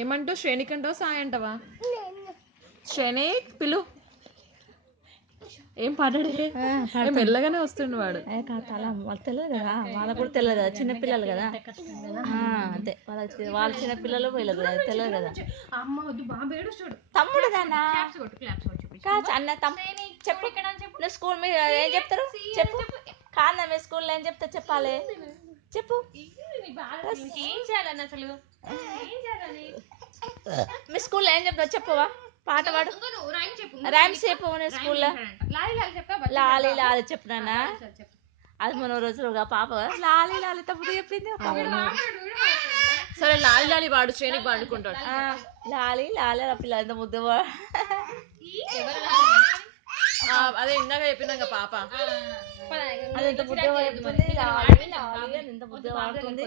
ఏమంటావు? శ్రేణిక్ అంటావా సాయి అంటావా? శ్రేణిక్ పిలు. ఏం పాడాడే? మెల్లగానే వస్తుండు వాడు. తల వాళ్ళకి తెలియదు కదా, వాళ్ళకు కూడా తెలియదు కదా, చిన్నపిల్లలు కదా. అంతే వాళ్ళ చిన్నపిల్లలు వీళ్ళకి తెలియదు కదా. తమ్ముడు దానా అన్న చెప్పు. నువ్వు స్కూల్ మీద ఏం చెప్తారు చెప్పు. కాదా మీ స్కూల్లో ఏం చెప్తారు చెప్పాలి చెప్పు. మీ స్కూల్లో ఏం చెప్తావు చెప్పవా? పాట పాడు, రైమ్స్ చెప్పు. స్కూల్లో లాలి లాలి చెప్పినానా? అది మన రోజులుగా పాప లాలి లాలి తప్పుడు చెప్పింది. సరే లాలి లాలి వాడు శ్రేణికి పాడుకుంటాడు. లాలి లాలి ఆ పిల్ల ఎంత ముద్దు. అదే ఇందాక చెప్పినాక పాప అది ఎంత ముద్దు చెప్తుంది. లాలి లాలి ఎంత ముద్దు వాడుతుంది.